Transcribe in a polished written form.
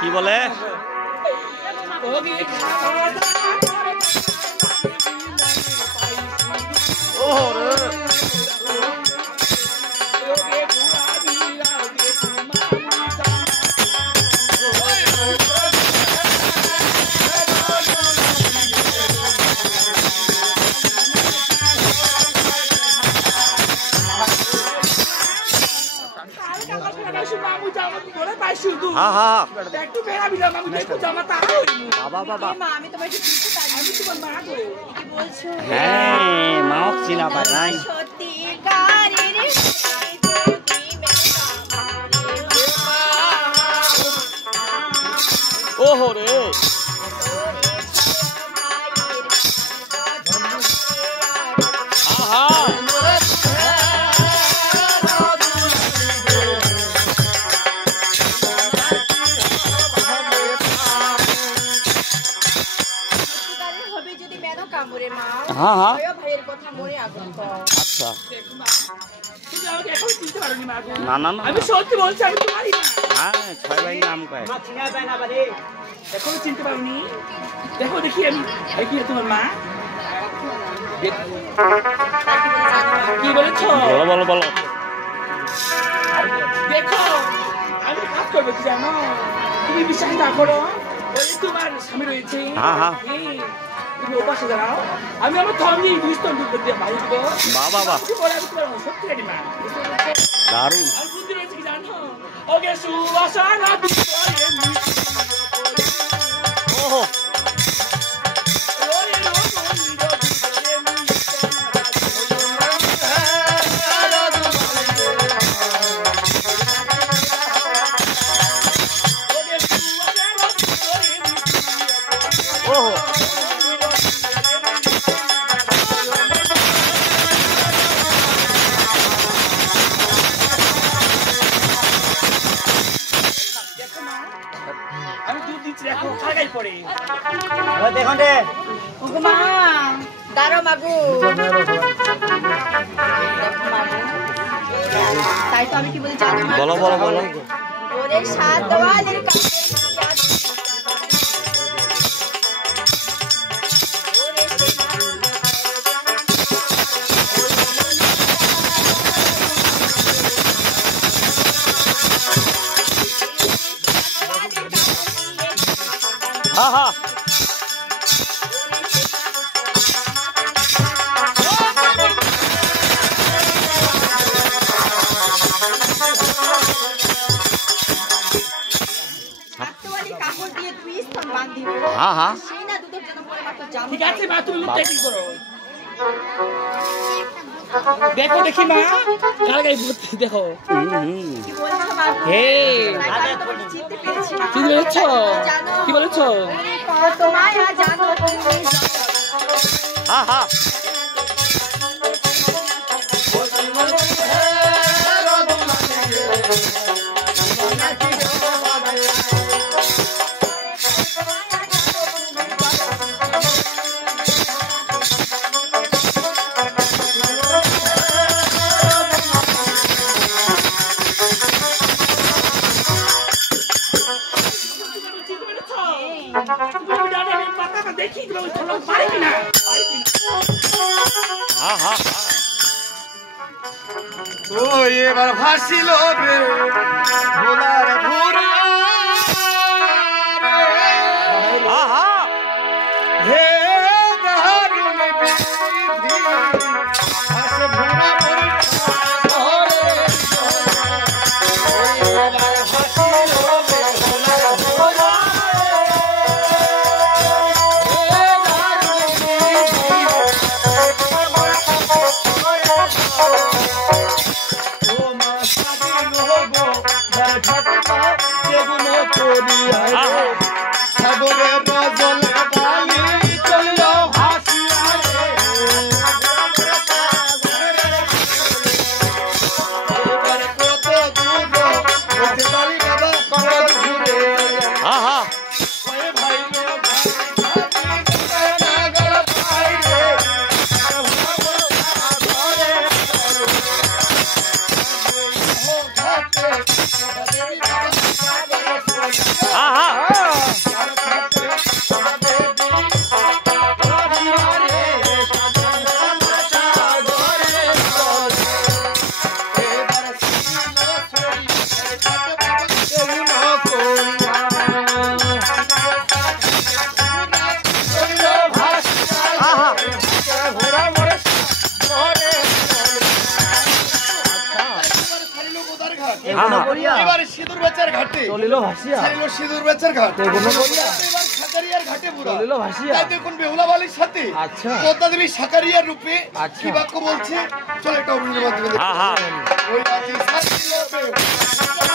কি বলে মাও চিনা পায় নাই ওহো রে আমি সত্যি বলছি আমি তোমারই না ছয় ভাই নাম কয় দেখো চিনতে পারোনি দেখো দেখি আমি কি তোমার মা কি বলেছ বলো বলো বলো দেখো আমি কাজ করবো কি জানো তুমি বিশ্বাস না করো ওই তোমার স্বামী রয়েছে তুমি ওপাশে দাঁড়াও আমি আমার থম দিয়ে দুই স্তন দিয়ে ভাই দেবো বাবা বাবা বলে আমি তোমার সত্যি রেডি মা দারুণ আর বুদ্ধি রয়েছে কি জানো ওকে সুবাসনা ওহো তাই তো আমি কি বলি জানো বলো বলো বলো ওরে সাত দেওয়ালের হ্যাঁ হ্যাঁ हाँ हाँ ठीक है बात तुम टेकिंग करो देखो देखी माँ कहाँ गई देखो हे কি বলেছো কি বলেছো তোমায় জানো হ্যাঁ হ্যাঁ তুমি খোলা পারবি না। ও এবার ভাসিল রে ভোলার ভোরা হে দারুণ বিধি ভাসে ভোলা এবারে সিঁদুর বেচার ঘাটে চলিল ভাসিয়া ছাড়িল সিঁদুর বেচার ঘাট এগুলো করিয়া এবার সাকারিয়ার ঘাটে পুরা চলিল ভাসিয়া তাই দেখুন বেহুলা বালির সাথে আচ্ছা পদ্মা দেবী সাকারিয়ার রূপে আচ্ছা। কি বাক্য বলছে চলো একটা অভিনয় মাধ্যমে ওই রাতে সাকিল